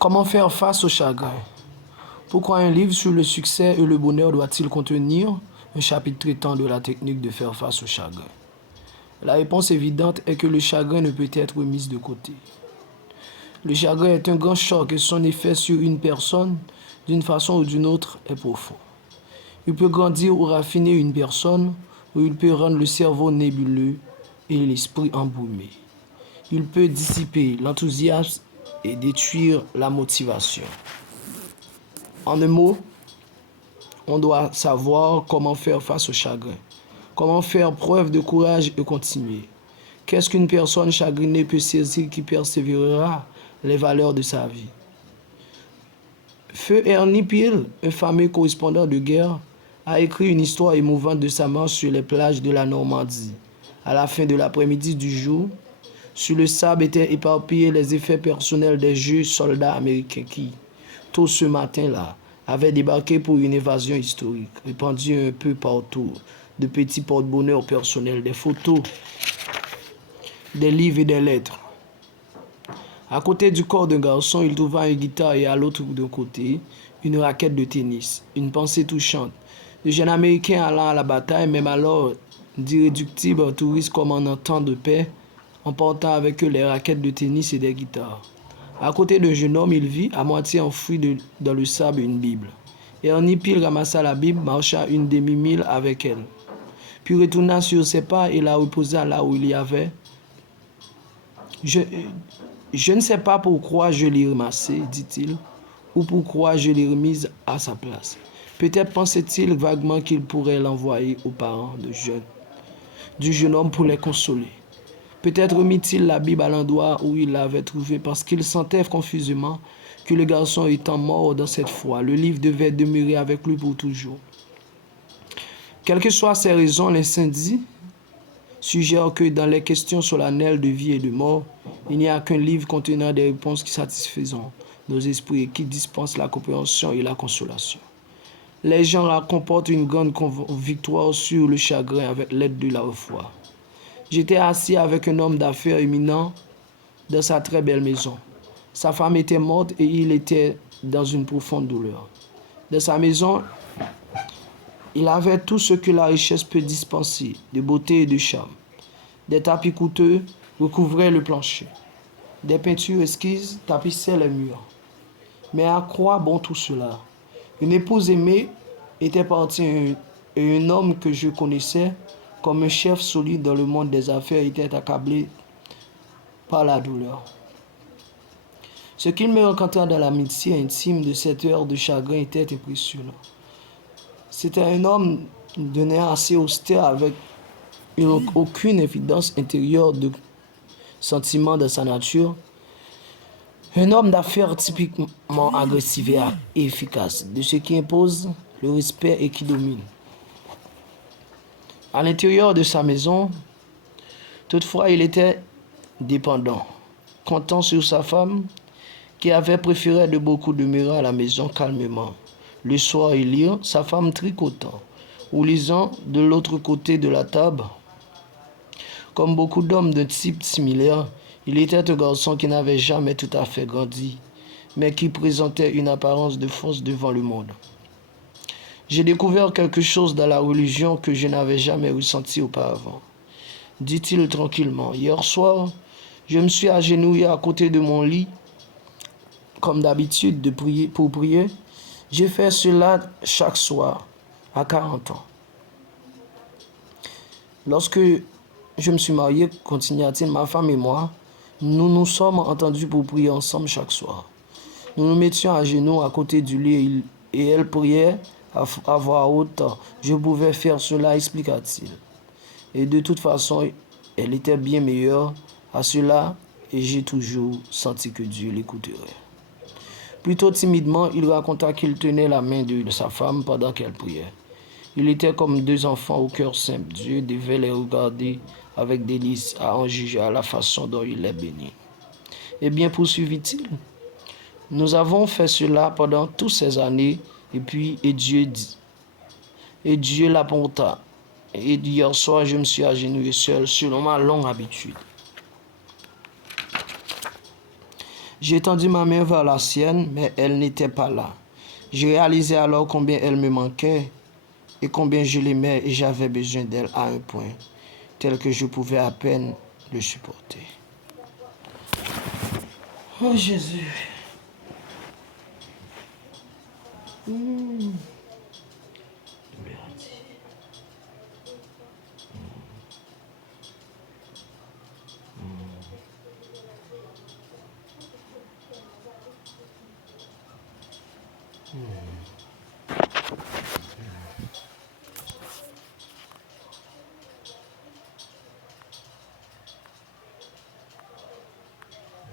Comment faire face au chagrin? Pourquoi un livre sur le succès et le bonheur doit-il contenir un chapitre traitant de la technique de faire face au chagrin? La réponse évidente est que le chagrin ne peut être mis de côté. Le chagrin est un grand choc et son effet sur une personne, d'une façon ou d'une autre, est profond. Il peut grandir ou raffiner une personne, ou il peut rendre le cerveau nébuleux et l'esprit embrumé. Il peut dissiper l'enthousiasme et détruire la motivation. En un mot, on doit savoir comment faire face au chagrin, comment faire preuve de courage et continuer. Qu'est-ce qu'une personne chagrinée peut saisir qui persévérera les valeurs de sa vie? Feu Ernie Peel, un fameux correspondant de guerre, a écrit une histoire émouvante de sa marche sur les plages de la Normandie. À la fin de l'après-midi du jour, sur le sable étaient éparpillés les effets personnels des jeunes soldats américains qui, tôt ce matin-là, avaient débarqué pour une évasion historique, répandus un peu partout, de petits porte-bonheur personnels, des photos, des livres et des lettres. À côté du corps d'un garçon, il trouva une guitare et à l'autre d'un côté, une raquette de tennis, une pensée touchante. Le jeune Américain allant à la bataille, même alors d'irréductibles touristes comme en un temps de paix, emportant avec eux les raquettes de tennis et des guitares. À côté d'un jeune homme, il vit, à moitié enfoui dans le sable, une Bible. Ernie Peel ramassa la Bible, marcha une demi-mille avec elle, puis retourna sur ses pas et la reposa là où il y avait. Je ne sais pas pourquoi je l'ai ramassée, dit-il, ou pourquoi je l'ai remise à sa place. Peut-être pensait-il vaguement qu'il pourrait l'envoyer aux parents du jeune homme pour les consoler. Peut-être remit-il la Bible à l'endroit où il l'avait trouvée parce qu'il sentait confusément que le garçon étant mort dans cette foi, le livre devait demeurer avec lui pour toujours. Quelles que soient ses raisons, l'incendie suggère que dans les questions solennelles de vie et de mort, il n'y a qu'un livre contenant des réponses qui satisfaisent nos esprits et qui dispensent la compréhension et la consolation. Les gens comportent une grande victoire sur le chagrin avec l'aide de la foi. J'étais assis avec un homme d'affaires éminent dans sa très belle maison. Sa femme était morte et il était dans une profonde douleur. Dans sa maison, il avait tout ce que la richesse peut dispenser, de beauté et de charme. Des tapis coûteux recouvraient le plancher. Des peintures exquises tapissaient les murs. Mais à quoi bon tout cela? Une épouse aimée était partie et un homme que je connaissais comme un chef solide dans le monde des affaires était accablé par la douleur. Ce qu'il me rencontra dans l'amitié intime de cette heure de chagrin était impressionnant. C'était un homme d'un air assez austère avec aucune évidence intérieure de sentiment de sa nature. Un homme d'affaires typiquement agressif et efficace, de ce qui impose le respect et qui domine. À l'intérieur de sa maison, toutefois, il était dépendant, comptant sur sa femme, qui avait préféré de beaucoup demeurer à la maison calmement, le soir et lire, sa femme tricotant, ou lisant de l'autre côté de la table. Comme beaucoup d'hommes de type similaire, il était un garçon qui n'avait jamais tout à fait grandi, mais qui présentait une apparence de force devant le monde. J'ai découvert quelque chose dans la religion que je n'avais jamais ressenti auparavant, dit-il tranquillement. Hier soir, je me suis agenouillé à côté de mon lit, comme d'habitude, pour prier. J'ai fait cela chaque soir, à 40 ans. Lorsque je me suis marié, continua-t-il, ma femme et moi, nous nous sommes entendus pour prier ensemble chaque soir. Nous nous mettions à genoux à côté du lit et elle priait à voix haute. Je pouvais faire cela, expliqua-t-il. Et de toute façon, elle était bien meilleure à cela et j'ai toujours senti que Dieu l'écouterait. Plutôt timidement, il raconta qu'il tenait la main de sa femme pendant qu'elle priait. Il était comme deux enfants au cœur simple. Dieu devait les regarder avec délice, à en juger à la façon dont il les bénit. Eh bien, poursuivit-il, nous avons fait cela pendant toutes ces années, et Dieu l'apporta. Et hier soir, je me suis agenouillé seul, selon ma longue habitude. J'ai tendu ma main vers la sienne, mais elle n'était pas là. J'ai réalisé alors combien elle me manquait et combien je l'aimais et j'avais besoin d'elle à un point tel que je pouvais à peine le supporter. Oh Jésus.